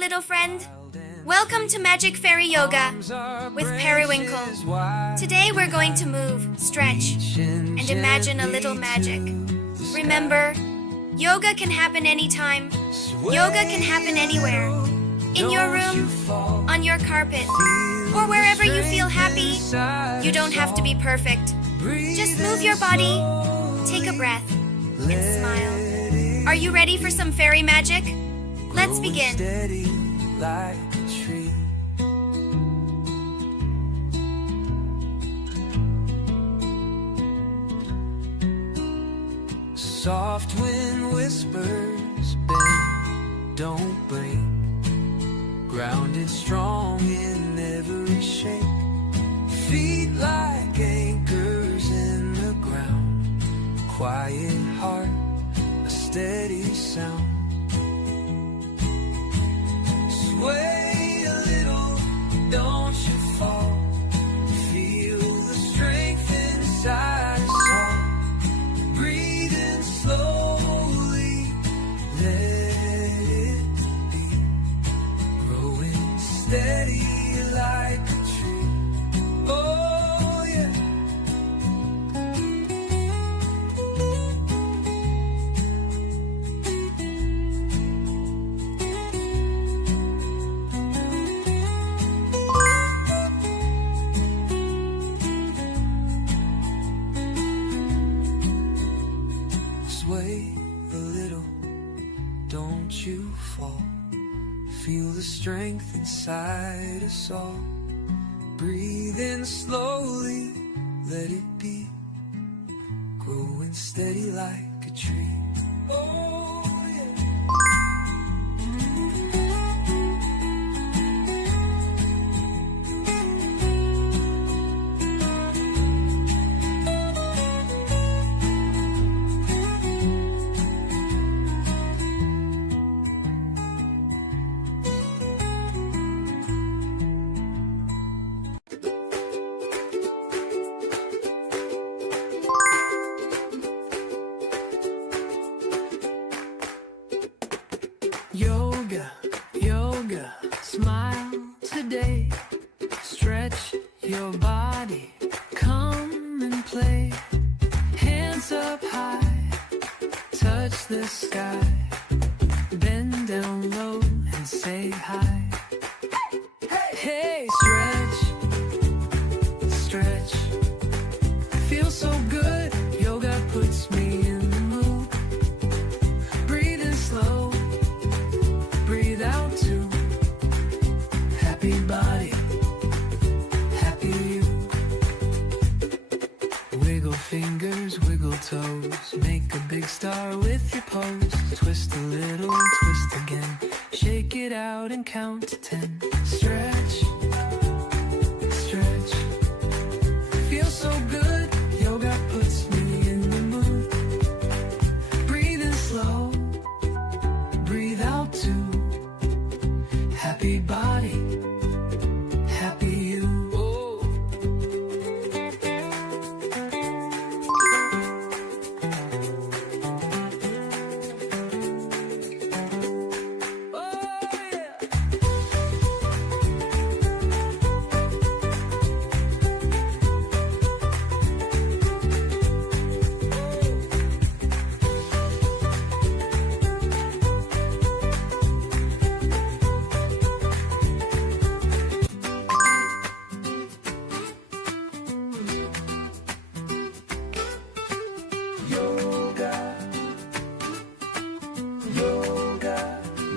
little friend. Welcome to Magic Fairy Yoga with Periwinkle. Today we're going to move, stretch, and imagine a little magic. Remember, yoga can happen anytime. Yoga can happen anywhere. In your room, on your carpet, or wherever you feel happy. You don't have to be perfect. Just move your body, take a breath, and smile. Are you ready for some fairy magic? Let's begin. Soft wind whispers, bend, don't break. Grounded strong in every shake. Feet like anchors in the ground. Quiet heart, a steady sound. Sway a little, don't you fall. Feel the strength inside us all. Breathe in slowly, let it be. Growing steady like a tree. Oh yeah. Sway a little, don't you fall. Feel the strength inside us all. Breathe in slowly, let it be. Growing steady like a tree. Oh yeah. Yoga, yoga, smile today. Stretch your body, come and play. Hands up high, touch the sky. Bend down low and say hi. Hey, stretch, stretch. Feels so good, yoga puts me in the mood. Breathe in slow. Breathe out too. Happy body, happy you. Wiggle fingers, wiggle toes. Make a big star with your pose. Twist a little, twist again. Shake it out and count to 10. Stretch, stretch. Feels so good, yoga puts me in the mood. Breathe in slow. Breathe out too. Happy body, happy you. Oh. Oh yeah. Yoga, yoga.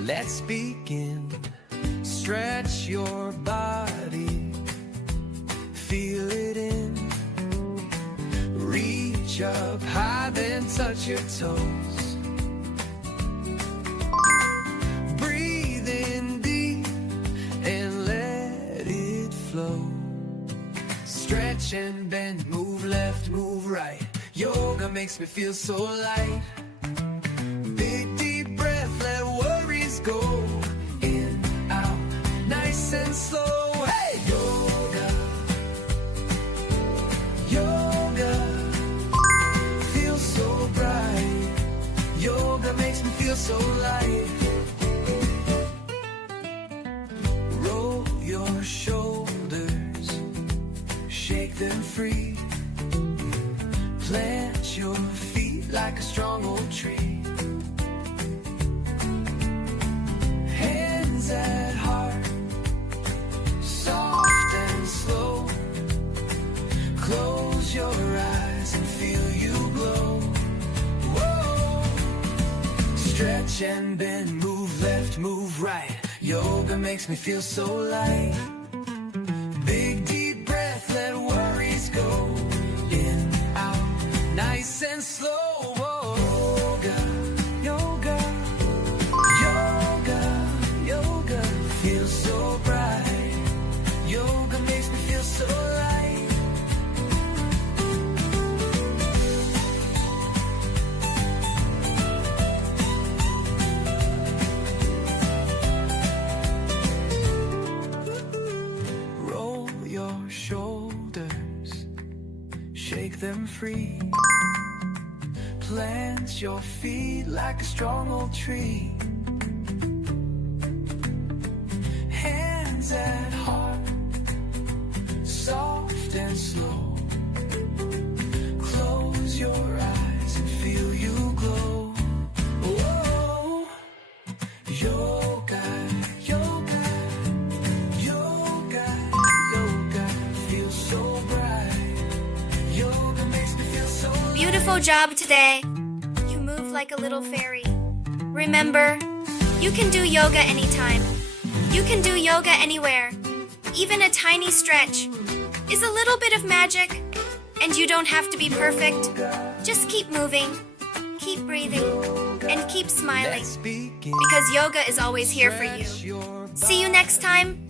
Let's begin. Stretch your body, feel it in. Reach up high, then touch your toes. Breathe in deep and let it flow. Stretch and bend, move left, move right. Yoga makes me feel so light. Big deep breath, let worries go. In, out, nice and slow. Hey! Yoga, yoga. Feel so bright. Yoga makes me feel so light. shake them free. Plant your feet like a strong old tree. Hands at heart, soft and slow. Close your eyes and feel you glow. Whoa. Stretch and bend, move left, move right. Yoga makes me feel so light. Big deep breath, let worries go. In, out, nice and slow. Yoga, yoga, yoga, yoga. Feels so bright. Yoga makes me feel so light. Roll your shoulders, shake them free. Plant your feet like a strong old tree. Hands at heart, soft and slow. Close your eyes and feel you glow. Whoa. Yoga, yoga, yoga, yoga. Feels so bright. Yoga makes me feel so light. Beautiful job today. You move like a little fairy. Remember, you can do yoga anytime. You can do yoga anywhere. Even a tiny stretch is a little bit of magic. And you don't have to be perfect. Just keep moving, keep breathing, and keep smiling. Because yoga is always here for you. See you next time.